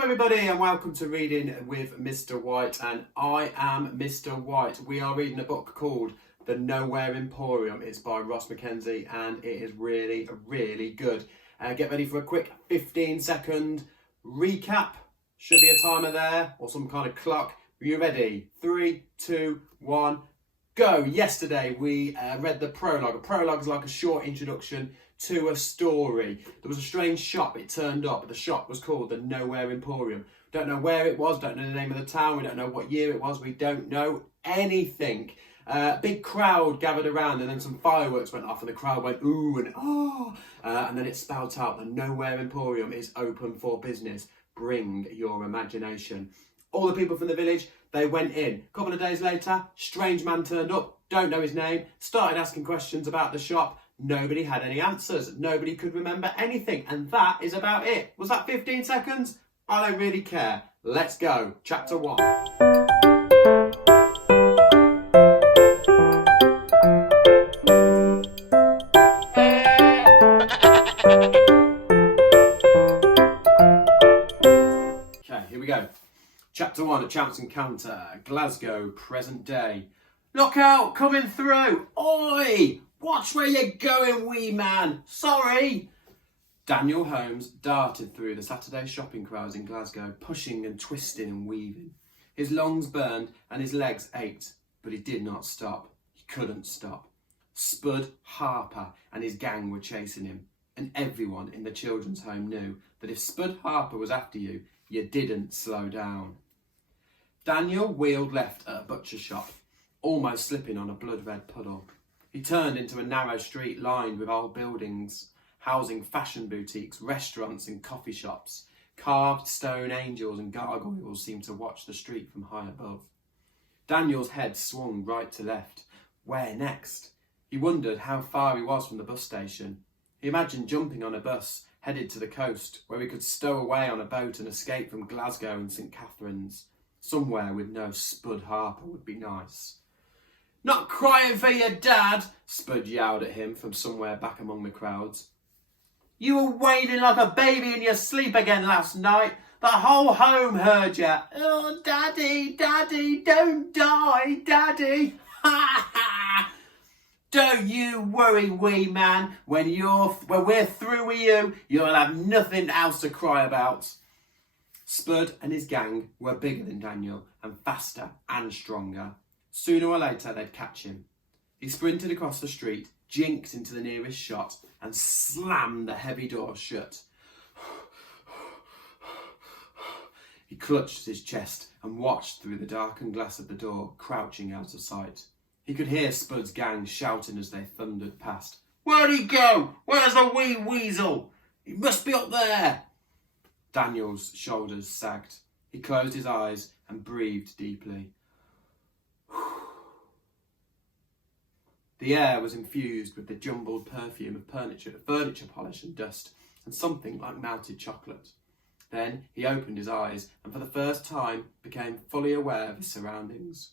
Hello everybody and welcome to Reading with Mr. White, and I am Mr. White. We are reading a book called The Nowhere Emporium. It's by Mackenzie and it is really good. Get ready for a quick 15-second recap. Should be a timer there or some kind of clock. Are you ready? 3, 2, 1, go. Yesterday we read the prologue. A prologue is like a short introduction to a story. There was a strange shop, it turned up. The shop was called the Nowhere Emporium. Don't know where it was, don't know the name of the town, we don't know what year it was, we don't know anything. Big crowd gathered around and then some fireworks went off and the crowd went ooh and ah. And then it spelled out the Nowhere Emporium is open for business. Bring your imagination. All the people from the village, they went in. A couple of days later, strange man turned up, don't know his name, started asking questions about the shop. Nobody had any answers. Nobody could remember anything. And that is about it. Was that 15 seconds? I don't really care. Let's go. Chapter 1. Okay, here we go. Chapter 1, A Chance Encounter. Glasgow, present day. Look out, coming through. Oi! Watch where you're going, wee man. Sorry. Daniel Holmes darted through the Saturday shopping crowds in Glasgow, pushing and twisting and weaving. His lungs burned and his legs ached, but he did not stop. He couldn't stop. Spud Harper and his gang were chasing him, and everyone in the children's home knew that if Spud Harper was after you, you didn't slow down. Daniel wheeled left at a butcher's shop, almost slipping on a blood-red puddle. He turned into a narrow street lined with old buildings, housing fashion boutiques, restaurants and coffee shops. Carved stone angels and gargoyles seemed to watch the street from high above. Daniel's head swung right to left. Where next? He wondered how far he was from the bus station. He imagined jumping on a bus, headed to the coast, where he could stow away on a boat and escape from Glasgow and St. Catherine's. Somewhere with no Spud Harper would be nice. Not crying for your dad, Spud yelled at him from somewhere back among the crowds. You were wailing like a baby in your sleep again last night. The whole home heard you. Oh, Daddy, Daddy, don't die, Daddy. Ha ha. Don't you worry, wee man. When we're through with you, you'll have nothing else to cry about. Spud and his gang were bigger than Daniel and faster and stronger. Sooner or later, they'd catch him. He sprinted across the street, jinked into the nearest shop, and slammed the heavy door shut. He clutched his chest and watched through the darkened glass of the door, crouching out of sight. He could hear Spud's gang shouting as they thundered past. Where'd he go? Where's the wee weasel? He must be up there. Daniel's shoulders sagged. He closed his eyes and breathed deeply. The air was infused with the jumbled perfume of furniture polish and dust, and something like melted chocolate. Then he opened his eyes and for the first time became fully aware of his surroundings.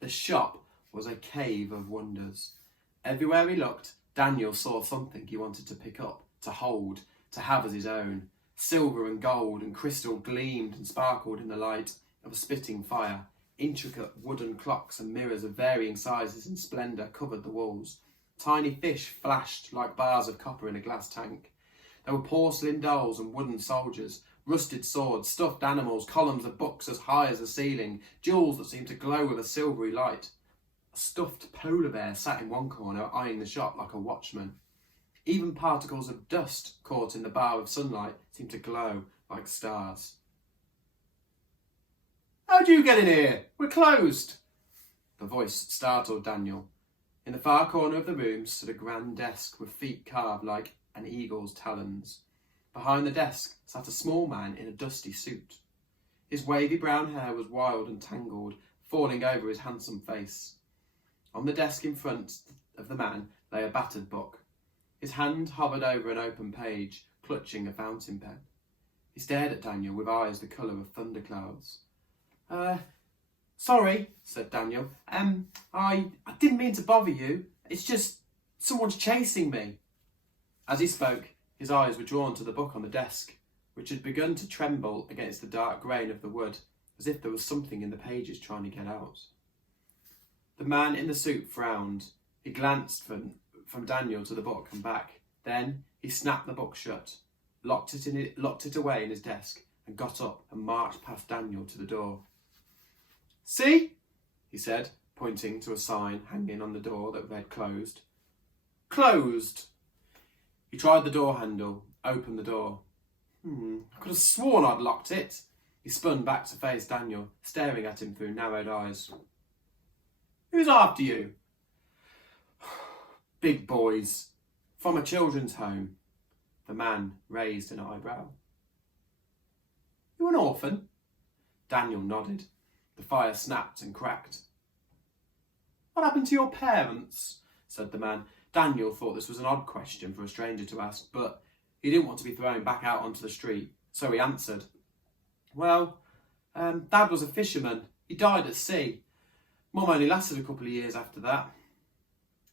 The shop was a cave of wonders. Everywhere he looked, Daniel saw something he wanted to pick up, to hold, to have as his own. Silver and gold and crystal gleamed and sparkled in the light of a spitting fire. Intricate wooden clocks and mirrors of varying sizes and splendour covered the walls. Tiny fish flashed like bars of copper in a glass tank. There were porcelain dolls and wooden soldiers, rusted swords, stuffed animals, columns of books as high as the ceiling, jewels that seemed to glow with a silvery light. A stuffed polar bear sat in one corner, eyeing the shop like a watchman. Even particles of dust caught in the bar of sunlight seemed to glow like stars. How'd you get in here? We're closed. The voice startled Daniel. In the far corner of the room stood a grand desk with feet carved like an eagle's talons. Behind the desk sat a small man in a dusty suit. His wavy brown hair was wild and tangled, falling over his handsome face. On the desk in front of the man lay a battered book. His hand hovered over an open page, clutching a fountain pen. He stared at Daniel with eyes the colour of thunderclouds. Sorry, said Daniel. I didn't mean to bother you. It's just someone's chasing me. As he spoke, his eyes were drawn to the book on the desk. which had begun to tremble against the dark grain of the wood, as if there was something in the pages trying to get out. The man in the suit frowned. He glanced from Daniel to the book and back. Then he snapped the book shut, locked it away in his desk, and got up and marched past Daniel to the door. "See?" he said, pointing to a sign hanging on the door that read closed. "Closed." He tried the door handle, opened the door. I could have sworn I'd locked it. He spun back to face Daniel, staring at him through narrowed eyes. "Who's after you?" "Big boys. From a children's home." The man raised an eyebrow. "You an orphan?" Daniel nodded. The fire snapped and cracked. "What happened to your parents?" said the man. Daniel thought this was an odd question for a stranger to ask, but he didn't want to be thrown back out onto the street, so he answered. "Well, Dad was a fisherman. He died at sea. Mum only lasted a couple of years after that."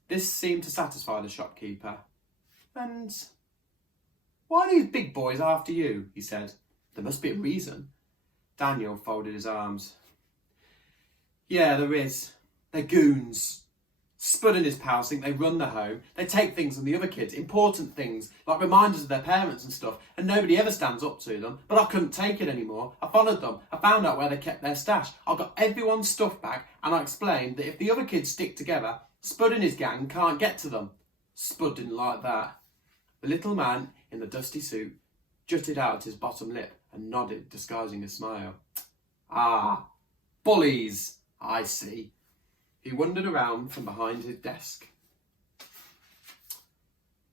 This seemed to satisfy the shopkeeper. "And why are these big boys after you?" he said. "There must be a reason." Daniel folded his arms. "Yeah, there is. They're goons. Spud and his pals think they run the home. They take things from the other kids, important things, like reminders of their parents and stuff, and nobody ever stands up to them. But I couldn't take it anymore. I followed them. I found out where they kept their stash. I got everyone's stuff back, and I explained that if the other kids stick together, Spud and his gang can't get to them." Spud didn't like that. The little man in the dusty suit jutted out his bottom lip and nodded, disguising a smile. "Ah, bullies, I see." He wandered around from behind his desk.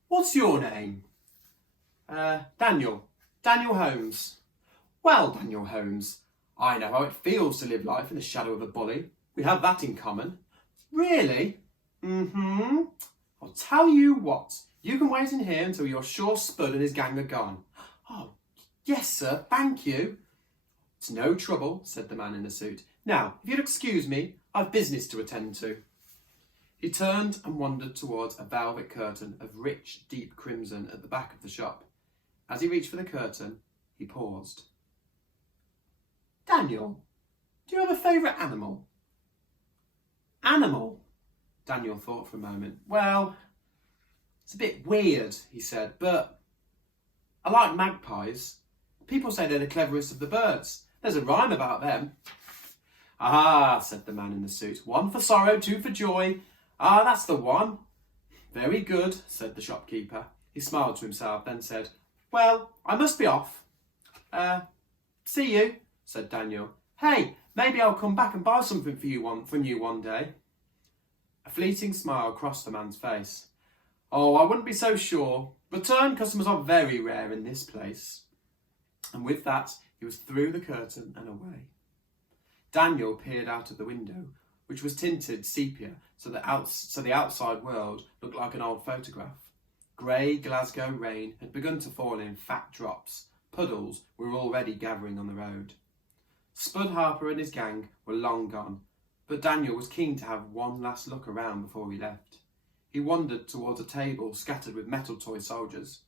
"What's your name?" Daniel. Daniel Holmes." "Well, Daniel Holmes, I know how it feels to live life in the shadow of a bully. We have that in common." "Really?" "I'll tell you what. You can wait in here until you're sure Spud and his gang are gone." "Oh, yes, sir. Thank you." "It's no trouble," said the man in the suit. "Now, if you'll excuse me, I've business to attend to." He turned and wandered towards a velvet curtain of rich, deep crimson at the back of the shop. As he reached for the curtain, he paused. "Daniel, do you have a favourite animal?" "Animal?" Daniel thought for a moment. "Well, it's a bit weird," he said, "but I like magpies. People say they're the cleverest of the birds. There's a rhyme about them." "Ah," said the man in the suit. "One for sorrow, two for joy. Ah, that's the one." "Very good," said the shopkeeper. He smiled to himself, then said, "Well, I must be off." See you," said Daniel. "Hey, maybe I'll come back and buy something from you one day." A fleeting smile crossed the man's face. "Oh, I wouldn't be so sure. Return customers are very rare in this place." And with that, he was through the curtain and away. Daniel peered out of the window, which was tinted sepia, so the outside world looked like an old photograph. Grey Glasgow rain had begun to fall in fat drops. Puddles were already gathering on the road. Spud Harper and his gang were long gone, but Daniel was keen to have one last look around before he left. He wandered towards a table scattered with metal toy soldiers.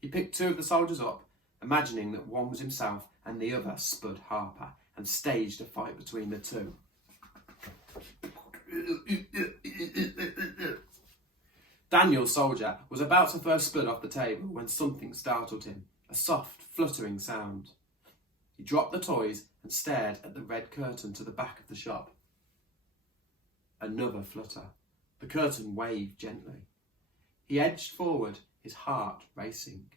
He picked two of the soldiers up, imagining that one was himself and the other Spud Harper, and staged a fight between the two. Daniel's soldier was about to throw Spud off the table when something startled him, a soft, fluttering sound. He dropped the toys and stared at the red curtain to the back of the shop. Another flutter. The curtain waved gently. He edged forward, his heart racing.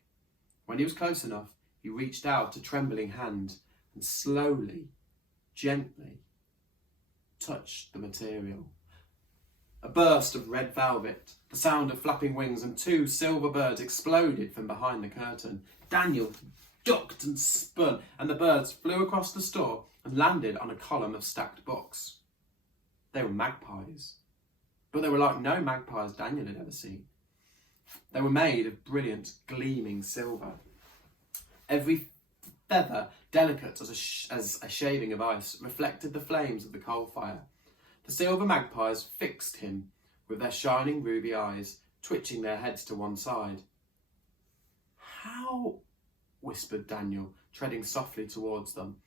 When he was close enough, he reached out a trembling hand and slowly, gently, touched the material. A burst of red velvet, the sound of flapping wings, and two silver birds exploded from behind the curtain. Daniel ducked and spun, and the birds flew across the store and landed on a column of stacked books. They were magpies, but they were like no magpies Daniel had ever seen. They were made of brilliant, gleaming silver. Every feather, delicate as a shaving of ice, reflected the flames of the coal fire. The silver magpies fixed him with their shining ruby eyes, twitching their heads to one side. How whispered Daniel, treading softly towards them,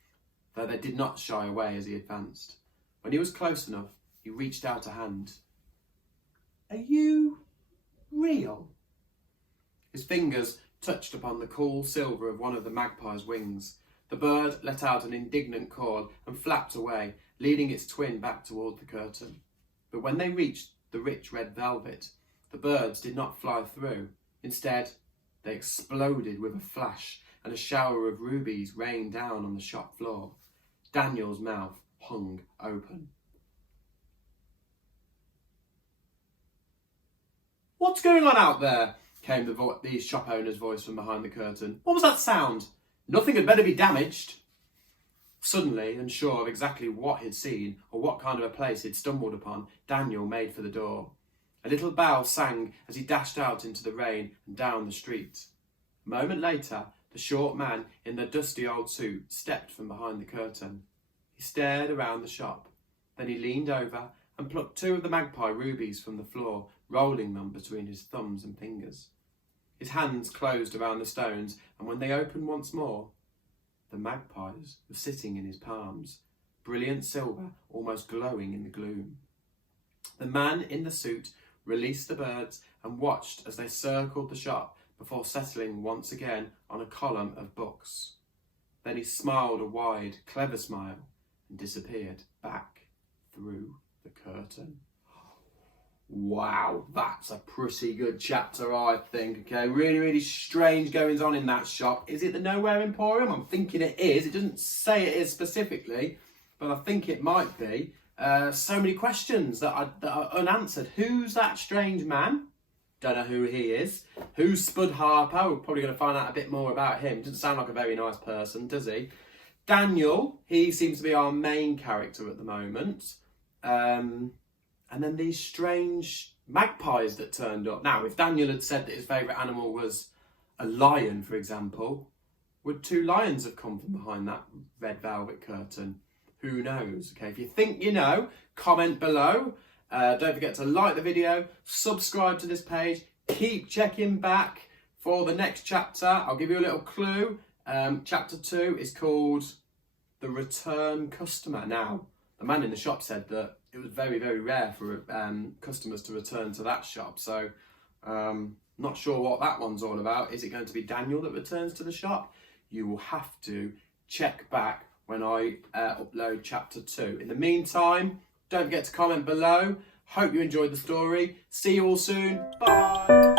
though they did not shy away as he advanced. When he was close enough, he reached out a hand. "Are you real?" His fingers touched upon the cool silver of one of the magpie's wings. The bird let out an indignant call and flapped away, leading its twin back toward the curtain. But when they reached the rich red velvet, the birds did not fly through. Instead, they exploded with a flash, and a shower of rubies rained down on the shop floor. Daniel's mouth hung open. "What's going on out there?" came the shop owner's voice from behind the curtain. "What was that sound? Nothing had better be damaged." Suddenly, unsure of exactly what he'd seen or what kind of a place he'd stumbled upon, Daniel made for the door. A little bell sang as he dashed out into the rain and down the street. A moment later, the short man in the dusty old suit stepped from behind the curtain. He stared around the shop. Then he leaned over and plucked 2 of the magpie rubies from the floor, rolling them between his thumbs and fingers. His hands closed around the stones, and when they opened once more, the magpies were sitting in his palms, brilliant silver, almost glowing in the gloom. The man in the suit released the birds and watched as they circled the shop before settling once again on a column of books. Then he smiled a wide, clever smile and disappeared back through the curtain. Wow, that's a pretty good chapter, I think. Okay, really, really strange goings on in that shop. Is it the Nowhere Emporium? I'm thinking it is. It doesn't say it is specifically, but I think it might be. So many questions that are unanswered. Who's that strange man? Don't know who he is. Who's Spud Harper? We're probably going to find out a bit more about him. Doesn't sound like a very nice person, does he? Daniel, he seems to be our main character at the moment. And then these strange magpies that turned up. Now, if Daniel had said that his favourite animal was a lion, for example, would 2 lions have come from behind that red velvet curtain? Who knows? Okay, if you think you know, comment below. Don't forget to like the video, subscribe to this page, keep checking back for the next chapter. I'll give you a little clue. Chapter 2 is called The Return Customer. Now, the man in the shop said that it was very, very rare for customers to return to that shop. So, not sure what that one's all about. Is it going to be Daniel that returns to the shop? You will have to check back when I upload chapter 2. In the meantime, don't forget to comment below. Hope you enjoyed the story. See you all soon. Bye.